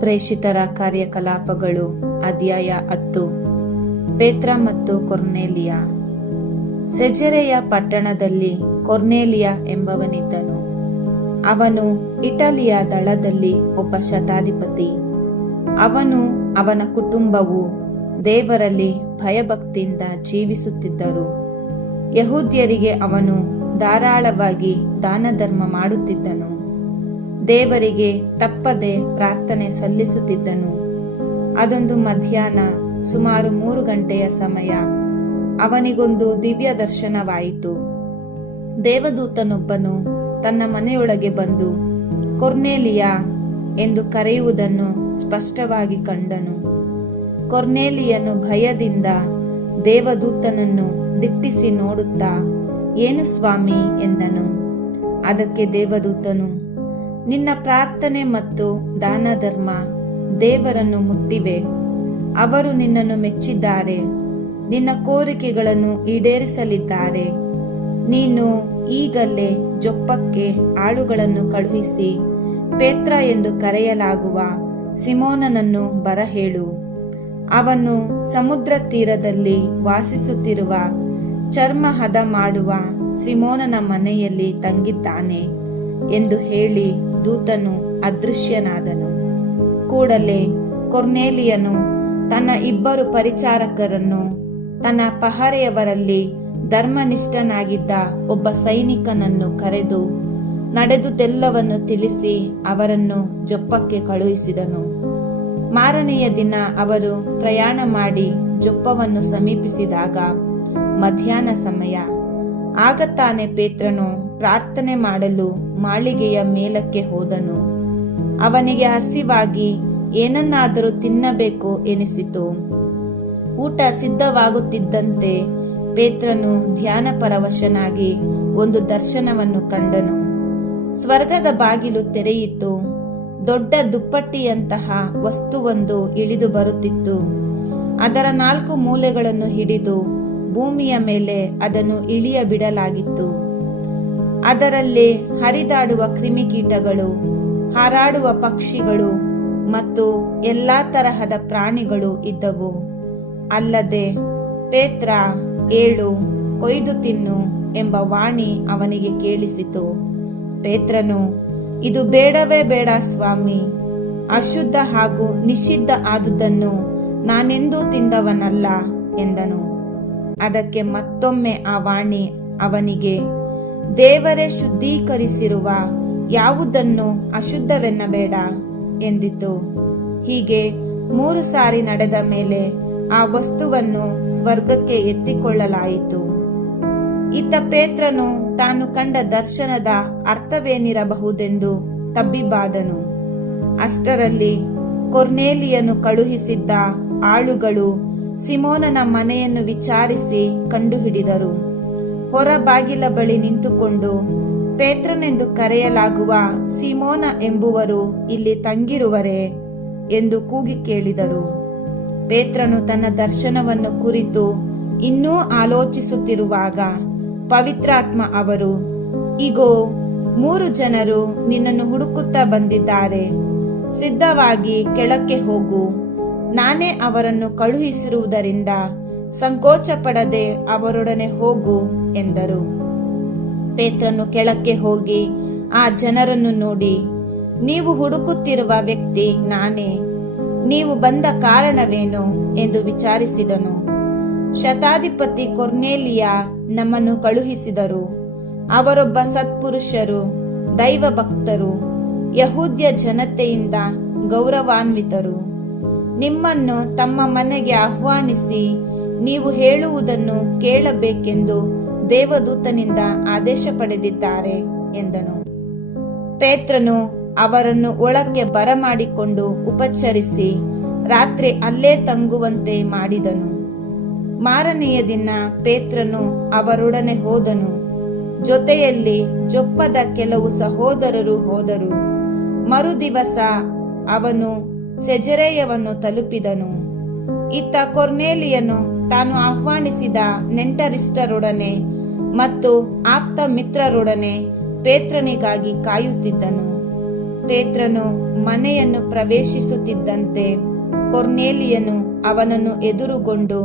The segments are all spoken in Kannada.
ಪ್ರೇಷಿತರ ಕಾರ್ಯಕಲಾಪಗಳು, ಅಧ್ಯಾಯ ಹತ್ತು. ಪೇತ್ರ ಮತ್ತು ಕೊರ್ನೇಲಿಯ. ಸೆಜೆರೆಯ ಪಟ್ಟಣದಲ್ಲಿ ಕೊರ್ನೇಲಿಯ ಎಂಬವನಿದ್ದನು. ಅವನು ಇಟಲಿಯ ದಳದಲ್ಲಿ ಒಬ್ಬ ಶತಾಧಿಪತಿ. ಅವನು ಅವನ ಕುಟುಂಬವು ದೇವರಲ್ಲಿ ಭಯಭಕ್ತಿಯಿಂದ ಜೀವಿಸುತ್ತಿದ್ದರು. ಯಹೂದ್ಯರಿಗೆ ಅವನು ಧಾರಾಳವಾಗಿ ದಾನ ಧರ್ಮ ಮಾಡುತ್ತಿದ್ದನು. ದೇವರಿಗೆ ತಪ್ಪದೆ ಪ್ರಾರ್ಥನೆ ಸಲ್ಲಿಸುತ್ತಿದ್ದನು. ಅದೊಂದು ಮಧ್ಯಾಹ್ನ ಸುಮಾರು ಮೂರು ಗಂಟೆಯ ಸಮಯ. ಅವನಿಗೊಂದು ದಿವ್ಯ ದರ್ಶನವಾಯಿತು. ದೇವದೂತನೊಬ್ಬನು ತನ್ನ ಮನೆಯೊಳಗೆ ಬಂದು, ಕೊರ್ನೇಲಿಯ ಎಂದು ಕರೆಯುವುದನ್ನು ಸ್ಪಷ್ಟವಾಗಿ ಕಂಡನು. ಕೊರ್ನೇಲಿಯನು ಭಯದಿಂದ ದೇವದೂತನನ್ನು ದಿಟ್ಟಿಸಿ ನೋಡುತ್ತಾ, ಏನು ಸ್ವಾಮಿ? ಎಂದನು. ಅದಕ್ಕೆ ದೇವದೂತನು ನಿನ್ನ ಪ್ರಾರ್ಥನೆ ಮತ್ತು ದಾನ ಧರ್ಮ ದೇವರನ್ನು ಮುಟ್ಟಿವೆ. ಅವರು ನಿನ್ನನ್ನು ಮೆಚ್ಚಿದ್ದಾರೆ. ನಿನ್ನ ಕೋರಿಕೆಗಳನ್ನು ಈಡೇರಿಸಲಿದ್ದಾರೆ. ನೀನು ಈಗಲೇ ಜೊಪ್ಪಕ್ಕೆ ಆಳುಗಳನ್ನು ಕಳುಹಿಸಿ ಪೇತ್ರ ಎಂದು ಕರೆಯಲಾಗುವ ಸಿಮೋನನನ್ನು ಬರಹೇಳು. ಅವನು ಸಮುದ್ರ ತೀರದಲ್ಲಿ ವಾಸಿಸುತ್ತಿರುವ ಚರ್ಮ ಹದ ಮಾಡುವ ಸಿಮೋನನ ಮನೆಯಲ್ಲಿ ತಂಗಿದ್ದಾನೆ. ಎಂದು ಹೇಳಿ ದೂತನು ಅದೃಶ್ಯನಾದನು. ಕೂಡಲೇ ಕೊರ್ನೇಲಿಯನು ತನ್ನ ಇಬ್ಬರು ಪರಿಚಾರಕರನ್ನು ತನ್ನ ಪಹರೆಯವರಲ್ಲಿ ಧರ್ಮನಿಷ್ಠನಾಗಿದ್ದ ಒಬ್ಬ ಸೈನಿಕನನ್ನು ಕರೆದು ನಡೆದುದೆಲ್ಲವನ್ನು ತಿಳಿಸಿ ಅವರನ್ನು ಜೊಪ್ಪಕ್ಕೆ ಕಳುಹಿಸಿದನು. ಮಾರನೆಯ ದಿನ ಅವರು ಪ್ರಯಾಣ ಮಾಡಿ ಜೊಪ್ಪವನ್ನು ಸಮೀಪಿಸಿದಾಗ ಮಧ್ಯಾಹ್ನ ಸಮಯ. ಆಗ ಪೇತ್ರನು ಪ್ರಾರ್ಥನೆ ಮಾಡಲು ಮಾಳಿಗೆಯ ಮೇಲಕ್ಕೆ ಹೋದನು. ಅವನಿಗೆ ಹಸಿವಾಗಿ ಏನನ್ನಾದರೂ ತಿನ್ನಬೇಕು ಎನಿಸಿತು. ಊಟ ಸಿದ್ಧವಾಗುತ್ತಿದ್ದಂತೆ ಪೇತ್ರನು ಧ್ಯಾನ ಪರವಶನಾಗಿ ಒಂದು ದರ್ಶನವನ್ನು ಕಂಡನು. ಸ್ವರ್ಗದ ಬಾಗಿಲು ತೆರೆಯಿತು. ದೊಡ್ಡ ದುಪ್ಪಟ್ಟಿಯಂತಹ ವಸ್ತುವೊಂದು ಇಳಿದು ಬರುತ್ತಿತ್ತು. ಅದರ ನಾಲ್ಕು ಮೂಲೆಗಳನ್ನು ಹಿಡಿದು ಭೂಮಿಯ ಮೇಲೆ ಅದನ್ನು ಇಳಿಯ ಬಿಡಲಾಗಿತ್ತು ಅದರಲ್ಲಿ ಹರಿದಾಡುವ ಕ್ರಿಮಿಕೀಟಗಳು, ಹಾರಾಡುವ ಪಕ್ಷಿಗಳು ಮತ್ತು ಎಲ್ಲಾ ತರಹದ ಪ್ರಾಣಿಗಳು ಇದ್ದವು. ಅಲ್ಲದೆ ಪೇತ್ರ, ಏಳು, ಕೊಯ್ದು ತಿನ್ನು ಎಂಬ ವಾಣಿ ಅವನಿಗೆ ಕೇಳಿಸಿತು. ಪೇತ್ರನು, ಇದು ಬೇಡವೇ ಬೇಡ ಸ್ವಾಮಿ, ಅಶುದ್ಧ ಹಾಗೂ ನಿಷಿದ್ಧ ಆದುದನ್ನು ನಾನೆಂದೂ ತಿಂದವನಲ್ಲ ಎಂದನು. ಅದಕ್ಕೆ ಮತ್ತೊಮ್ಮೆ ಆ ವಾಣಿ ಅವನಿಗೆ ದೇವರೇ ಶುದ್ಧೀಕರಿಸಿರುವ ಯಾವುದನ್ನು ಅಶುದ್ಧವೆನ್ನಬೇಡ ಎಂದಿತು. ಹೀಗೆ ಮೂರು ಸಾರಿ ನಡೆದ ಮೇಲೆ ಆ ವಸ್ತುವನ್ನು ಸ್ವರ್ಗಕ್ಕೆ ಎತ್ತಿಕೊಳ್ಳಲಾಯಿತು. ಇತ್ತ ಪೇತ್ರನು ತಾನು ಕಂಡ ದರ್ಶನದ ಅರ್ಥವೇನಿರಬಹುದೆಂದು ತಬ್ಬಿಬಾದನು. ಅಷ್ಟರಲ್ಲಿ ಕೊರ್ನೇಲಿಯನು ಕಳುಹಿಸಿದ್ದ ಆಳುಗಳು ಸಿಮೋನನ ಮನೆಯನ್ನು ವಿಚಾರಿಸಿ ಕಂಡುಹಿಡಿದರು. ಹೊರ ಬಾಗಿಲ ಬಳಿ ನಿಂತುಕೊಂಡು ಪೇತ್ರನೆಂದು ಕರೆಯಲಾಗುವ ಸಿಮೋನ ಎಂಬುವರು ಇಲ್ಲಿ ತಂಗಿರುವರೆ ಎಂದು ಕೂಗಿ ಕೇಳಿದರು. ಪೇತ್ರನು ತನ್ನ ದರ್ಶನವನ್ನು ಕುರಿತು ಇನ್ನೂ ಆಲೋಚಿಸುತ್ತಿರುವಾಗ ಪವಿತ್ರಾತ್ಮ ಅವರು, ಇಗೋ, ಮೂರು ಜನರು ನಿನ್ನನ್ನು ಹುಡುಕುತ್ತಾ ಬಂದಿದ್ದಾರೆ. ಸಿದ್ಧವಾಗಿ ಕೆಳಕ್ಕೆ ಹೋಗು. ನಾನೇ ಅವರನ್ನು ಕಳುಹಿಸಿರುವುದರಿಂದ ಸಂಕೋಚ ಪಡದೆ ಅವರೊಡನೆ ಹೋಗು ಎಂದರು. ಪೇತ್ರನು ಕೆಳಕ್ಕೆ ಹೋಗಿ ಆ ಜನರನ್ನು ನೋಡಿ, ನೀವು ಹುಡುಕುತ್ತಿರುವ ವ್ಯಕ್ತಿ ನಾನೇ, ನೀವು ಬಂದ ಕಾರಣವೇನು? ಎಂದು ವಿಚಾರಿಸಿದನು. ಶತಾಧಿಪತಿ ಕೊರ್ನೇಲಿಯ ನಮ್ಮನ್ನು ಕಳುಹಿಸಿದರು. ಅವರೊಬ್ಬ ಸತ್ಪುರುಷರು ದೈವ ಭಕ್ತರು ಯಹೂದ್ಯ ಜನತೆಯಿಂದ ಗೌರವಾನ್ವಿತರು. ನಿಮ್ಮನ್ನು ತಮ್ಮ ಮನೆಗೆ ಆಹ್ವಾನಿಸಿ ನೀವು ಹೇಳುವುದನ್ನು ಕೇಳಬೇಕೆಂದು ದೇವದೂತನಿಂದ ಆದೇಶ ಪಡೆದಿದ್ದಾರೆ ಎಂದನು. ಪೇತ್ರನು ಅವರನ್ನು ಒಳಕ್ಕೆ ಬರಮಾಡಿಕೊಂಡು ಉಪಚರಿಸಿ ರಾತ್ರಿ ಅಲ್ಲೇ ತಂಗುವಂತೆ ಮಾಡಿದನು. ಮಾರನೆಯ ದಿನ ಪೇತ್ರನು ಅವರೊಡನೆ ಹೋದನು. ಜೊತೆಯಲ್ಲಿ ಜೊಪ್ಪದ ಕೆಲವು ಸಹೋದರರು ಹೋದರು. ಮರುದಿವಸ ಅವನು ಸೆಜರೆಯವನ್ನು ತಲುಪಿದನು. ಇತ್ತ ಕೊರ್ನೇಲಿಯನು ತಾನು ಆಹ್ವಾನಿಸಿದ ನೆಂಟರಿಷ್ಟರೊಡನೆ ಮತ್ತು ಆಪ್ತ ಮಿತ್ರರೊಡನೆ ಪೇತ್ರನಿಗಾಗಿ ಕಾಯುತ್ತಿದ್ದನು. ಪೇತ್ರನು ಮನೆಯನ್ನು ಪ್ರವೇಶಿಸುತ್ತಿದ್ದಂತೆ ಕೊರ್ನೇಲಿಯನು ಅವನನ್ನು ಎದುರುಗೊಂಡು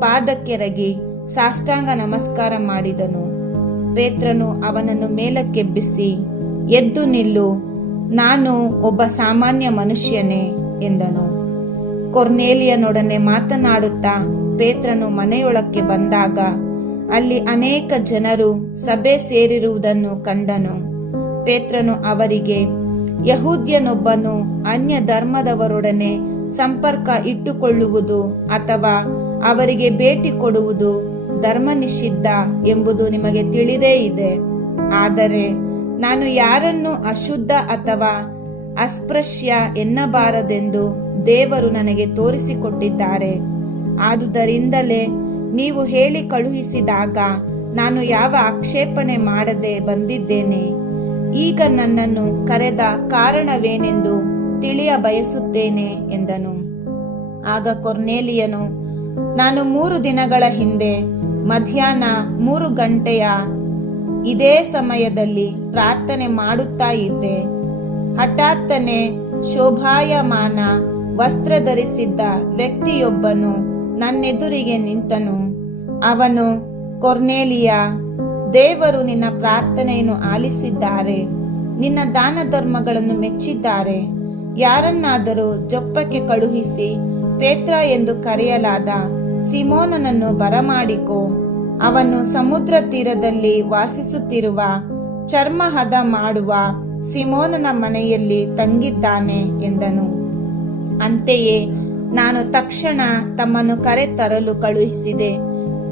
ಪಾದಕ್ಕೆರಗಿ ಸಾಷ್ಟಾಂಗ ನಮಸ್ಕಾರ ಮಾಡಿದನು. ಪೇತ್ರನು ಅವನನ್ನು ಮೇಲಕ್ಕೆಬ್ಬಿಸಿ, ಎದ್ದು ನಿಲ್ಲು, ನಾನು ಒಬ್ಬ ಸಾಮಾನ್ಯ ಮನುಷ್ಯನೇ ಎಂದನು. ಕೊರ್ನೇಲಿಯನೊಡನೆ ಮಾತನಾಡುತ್ತಾ ಪೇತ್ರನು ಮನೆಯೊಳಕ್ಕೆ ಬಂದಾಗ ಅಲ್ಲಿ ಅನೇಕ ಜನರು ಸಭೆ ಸೇರಿರುವುದನ್ನು ಕಂಡನು. ಪೇತ್ರನು ಅವರಿಗೆ, ಯಹೂದ್ಯನೊಬ್ಬನು ಅನ್ಯ ಧರ್ಮದವರೊಡನೆ ಸಂಪರ್ಕ ಇಟ್ಟುಕೊಳ್ಳುವುದು ಅಥವಾ ಅವರಿಗೆ ಭೇಟಿ ಕೊಡುವುದು ಧರ್ಮ ನಿಷಿದ್ಧ ಎಂಬುದು ನಿಮಗೆ ತಿಳಿದೇ ಇದೆ. ಆದರೆ ನಾನು ಯಾರನ್ನು ಅಶುದ್ಧ ಅಥವಾ ಅಸ್ಪೃಶ್ಯ ಎನ್ನಬಾರದೆಂದು ದೇವರು ನನಗೆ ತೋರಿಸಿಕೊಟ್ಟಿದ್ದಾರೆ. ಆದುದರಿಂದಲೇ ನೀವು ಹೇಳಿ ಕಳುಹಿಸಿದಾಗ ನಾನು ಯಾವ ಆಕ್ಷೇಪಣೆ ಮಾಡದೆ ಬಂದಿದ್ದೇನೆ. ಈಗ ನನ್ನನ್ನು ಕರೆದ ಕಾರಣವೇನೆಂದು ತಿಳಿಯ ಬಯಸುತ್ತೇನೆ, ಎಂದನು. ಆಗ ಕೊರ್ನೇಲಿಯನು, ನಾನು ಮೂರು ದಿನಗಳ ಹಿಂದೆ ಮಧ್ಯಾಹ್ನ ಮೂರು ಗಂಟೆಯ ಇದೇ ಸಮಯದಲ್ಲಿ ಪ್ರಾರ್ಥನೆ ಮಾಡುತ್ತಾ ಇದ್ದೆ. ಹಠಾತ್ತನೆ ಶೋಭಾಯಮಾನ ವಸ್ತ್ರ ಧರಿಸಿದ್ದ ವ್ಯಕ್ತಿಯೊಬ್ಬನು ನನ್ನೆದುರಿಗೆ ನಿಂತನು. ಅವನು, ಕೊರ್ನೇಲಿಯ, ದೇವರು ನಿನ್ನ ಪ್ರಾರ್ಥನೆಯನ್ನು ಆಲಿಸಿದ್ದಾರೆ. ನಿನ್ನ ದಾನ ಧರ್ಮಗಳನ್ನು ಮೆಚ್ಚಿದ್ದಾರೆ. ಯಾರನ್ನಾದರೂ ಜೊಪ್ಪಕ್ಕೆ ಕಳುಹಿಸಿ ಪೇತ್ರ ಎಂದು ಕರೆಯಲಾದ ಸಿಮೋನನನ್ನು ಬರಮಾಡಿಕೋ. ಅವನು ಸಮುದ್ರ ತೀರದಲ್ಲಿ ವಾಸಿಸುತ್ತಿರುವ ಚರ್ಮ ಹದ ಮಾಡುವ ಸಿಮೋನನ ಮನೆಯಲ್ಲಿ ತಂಗಿದ್ದಾನೆ ಎಂದನು. ಅಂತೆಯೇ ನಾನು ತಕ್ಷಣ ತಮ್ಮನ್ನು ಕರೆ ತರಲು ಕಳುಹಿಸಿದೆ.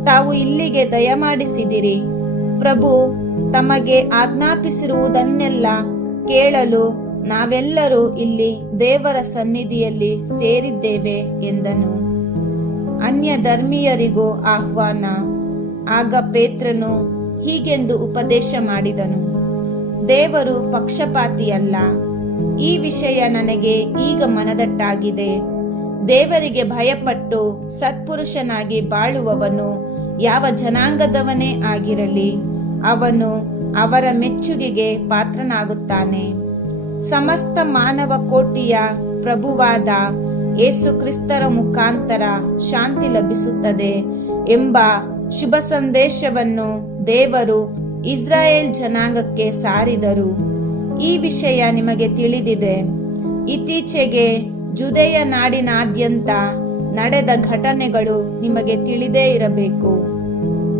ತಾವು ಇಲ್ಲಿಗೆ ದಯಮಾಡಿಸಿದಿರಿ. ಪ್ರಭು, ತಮಗೆ ಆಜ್ಞಾಪಿಸಿರುವುದನ್ನೆಲ್ಲ ಕೇಳಲು ನಾವೆಲ್ಲರೂ ಇಲ್ಲಿ ದೇವರ ಸನ್ನಿಧಿಯಲ್ಲಿ ಸೇರಿದ್ದೇವೆ ಎಂದನು. ಅನ್ಯ ಧರ್ಮೀಯರಿಗೂ ಆಹ್ವಾನ. ಆಗ ಪೇತ್ರನು ಹೀಗೆಂದು ಉಪದೇಶ ಮಾಡಿದನು. ದೇವರು ಪಕ್ಷಪಾತಿಯಲ್ಲ. ಈ ವಿಷಯ ನನಗೆ ಈಗ ಮನದಟ್ಟಾಗಿದೆ. ದೇವರಿಗೆ ಭಯಪಟ್ಟು ಸತ್ಪುರುಷನಾಗಿ ಬಾಳುವವನು ಯಾವ ಜನಾಂಗದವನೇ ಆಗಿರಲಿ, ಅವನು ಅವರ ಮೆಚ್ಚುಗೆಗೆ ಪಾತ್ರನಾಗುತ್ತಾನೆ. ಸಮಸ್ತ ಮಾನವ ಕೋಟಿಯ ಪ್ರಭುವಾದ ಏಸು ಕ್ರಿಸ್ತರ ಮುಖಾಂತರ ಶಾಂತಿ ಲಭಿಸುತ್ತದೆ ಎಂಬ ಶುಭ ಸಂದೇಶವನ್ನು ದೇವರು ಇಸ್ರಾಯೇಲ್ ಜನಾಂಗಕ್ಕೆ ಸಾರಿದರು. ಈ ವಿಷಯ ನಿಮಗೆ ತಿಳಿದಿದೆ. ಇತ್ತೀಚೆಗೆ ಜುದೆಯ ನಾಡಿನಾದ್ಯಂತ ನಡೆದ ಘಟನೆಗಳು ನಿಮಗೆ ತಿಳಿದೇ ಇರಬೇಕು.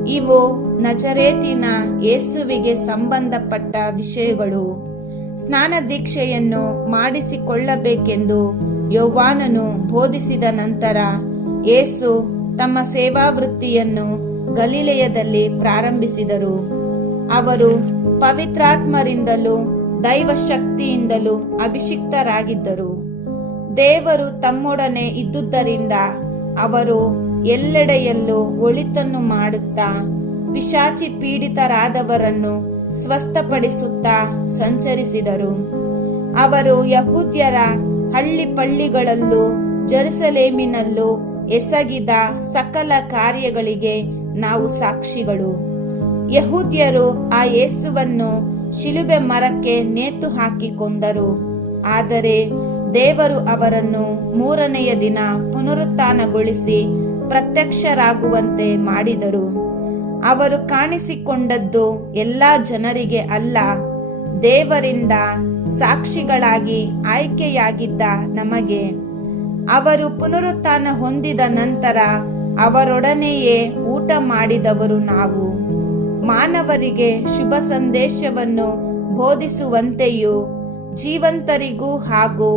ಇವು ನಜರೇತಿನ ಯೇಸುವಿಗೆ ಸಂಬಂಧಪಟ್ಟ ವಿಷಯಗಳು. ಸ್ನಾನ ದೀಕ್ಷೆಯನ್ನು ಮಾಡಿಸಿಕೊಳ್ಳಬೇಕೆಂದು ಯೌವಾನನು ಬೋಧಿಸಿದ ನಂತರ ಯೇಸು ತಮ್ಮ ಸೇವಾ ವೃತ್ತಿಯನ್ನು ಗಲಿಲೆಯದಲ್ಲಿ ಪ್ರಾರಂಭಿಸಿದರು. ಅವರು ಪವಿತ್ರಾತ್ಮರಿಂದಲೂ ದೈವ ಶಕ್ತಿಯಿಂದಲೂ ಅಭಿಷಿಕ್ತರಾಗಿದ್ದರು. ದೇವರು ತಮ್ಮೊಡನೆ ಇದ್ದುದರಿಂದ ಅವರು ಎಲ್ಲೆಡೆಯಲ್ಲೂ ಒಳಿತನ್ನು ಮಾಡುತ್ತಾ ಪಿಶಾಚಿ ಪೀಡಿತರಾದವರನ್ನು ಸ್ವಸ್ಥಪಡಿಸುತ್ತಾ ಸಂಚರಿಸಿದರು. ಅವರು ಯಹೂದ್ಯರ ಹಳ್ಳಿ ಪಳ್ಳಿಗಳಲ್ಲೂ ಜೆರುಸಲೇಮಿನಲ್ಲೂ ಎಸಗಿದ ಸಕಲ ಕಾರ್ಯಗಳಿಗೆ ನಾವು ಸಾಕ್ಷಿಗಳು. ಯಹೂದ್ಯರು ಆ ಯೇಸುವನ್ನು ಶಿಲುಬೆ ಮರಕ್ಕೆ ನೇತು ಹಾಕಿಕೊಂಡರು. ಆದರೆ ದೇವರು ಅವರನ್ನು ಮೂರನೆಯ ದಿನ ಪುನರುತ್ಥಾನಗೊಳಿಸಿ ಪ್ರತ್ಯಕ್ಷರಾಗುವಂತೆ ಮಾಡಿದರು. ಅವರು ಕಾಣಿಸಿಕೊಂಡದ್ದು ಎಲ್ಲ ಜನರಿಗೆ ಅಲ್ಲ, ದೇವರಿಂದ ಸಾಕ್ಷಿಗಳಾಗಿ ಆಯ್ಕೆಯಾಗಿದ್ದ ನಮಗೆ. ಅವರು ಪುನರುತ್ಥಾನ ಹೊಂದಿದ ನಂತರ ಅವರೊಡನೆಯೇ ಊಟ ಮಾಡಿದವರು ನಾವು. ಮಾನವರಿಗೆ ಶುಭ ಸಂದೇಶವನ್ನು ಬೋಧಿಸುವಂತೆಯೂ, ಜೀವಂತರಿಗೂ ಹಾಗೂ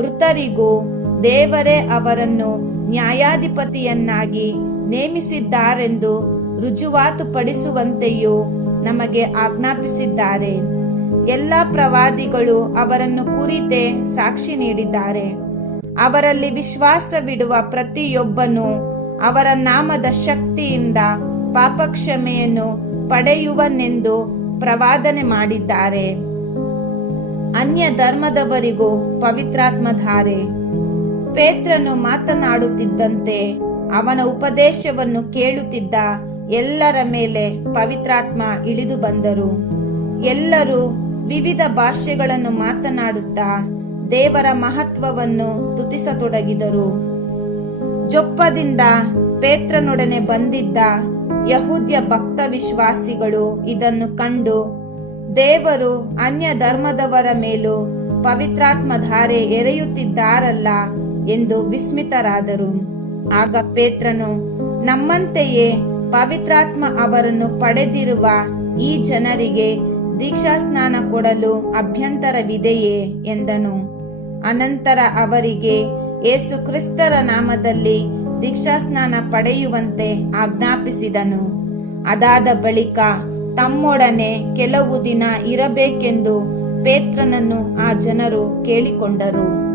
ಮೃತರಿಗೂ ದೇವರೇ ಅವರನ್ನು ನ್ಯಾಯಾಧಿಪತಿಯನ್ನಾಗಿ ನೇಮಿಸಿದ್ದಾರೆಂದು ರುಜುವಾತುಪಡಿಸುವಂತೆಯೂ ನಮಗೆ ಆಜ್ಞಾಪಿಸಿದ್ದಾರೆ. ಎಲ್ಲ ಪ್ರವಾದಿಗಳು ಅವರನ್ನು ಕುರಿತೇ ಸಾಕ್ಷಿ ನೀಡಿದ್ದಾರೆ. ಅವರಲ್ಲಿ ವಿಶ್ವಾಸವಿಡುವ ಪ್ರತಿಯೊಬ್ಬನು ಅವರ ನಾಮದ ಶಕ್ತಿಯಿಂದ ಪಾಪಕ್ಷಮೆಯನ್ನು ಪಡೆಯುವನೆಂದು ಪ್ರವಾದನೆ ಮಾಡಿದ್ದಾರೆ. ಅನ್ಯ ಧರ್ಮದವರಿಗೂ ಪವಿತ್ರಾತ್ಮ ಧಾರೆ ಪೇತ್ರನು ಮಾತನಾಡುತ್ತಿದ್ದಂತೆ ಅವನ ಉಪದೇಶವನ್ನು ಕೇಳುತ್ತಿದ್ದ ಎಲ್ಲರ ಮೇಲೆ ಪವಿತ್ರಾತ್ಮ ಇಳಿದು ಬಂದರು. ಎಲ್ಲರೂ ವಿವಿಧ ಭಾಷೆಗಳನ್ನು ಮಾತನಾಡುತ್ತಾ ದೇವರ ಮಹತ್ವವನ್ನು ಸ್ತುತಿಸತೊಡಗಿದರು. ಜೊಪ್ಪದಿಂದ ಪೇತ್ರನೊಡನೆ ಬಂದಿದ್ದ ಯಹೂದ್ಯ ಭಕ್ತ ವಿಶ್ವಾಸಿಗಳು ಇದನ್ನು ಕಂಡು ದೇವರು ಅನ್ಯ ಧರ್ಮದವರ ಮೇಲೂ ಪವಿತ್ರಾತ್ಮ ಧಾರೆ ಎರೆಯುತ್ತಿದ್ದಾರಲ್ಲ ಎಂದು ವಿಸ್ಮಿತರಾದರು. ಆಗ ಪೇತ್ರನು, ನಮ್ಮಂತೆಯೇ ಪವಿತ್ರಾತ್ಮ ಅವರನ್ನು ಪಡೆದಿರುವ ಈ ಜನರಿಗೆ ದೀಕ್ಷಾಸ್ನಾನ ಕೊಡಲು ಅಭ್ಯಂತರವಿದೆಯೇ ಎಂದನು. ಅನಂತರ ಅವರಿಗೆ ಏಸು ಕ್ರಿಸ್ತರ ನಾಮದಲ್ಲಿ ದೀಕ್ಷಾಸ್ನಾನ ಪಡೆಯುವಂತೆ ಆಜ್ಞಾಪಿಸಿದನು. ಅದಾದ ಬಳಿಕ ತಮ್ಮೊಡನೆ ಕೆಲವು ದಿನ ಇರಬೇಕೆಂದು ಪೇತ್ರನನ್ನು ಆ ಜನರು ಕೇಳಿಕೊಂಡರು.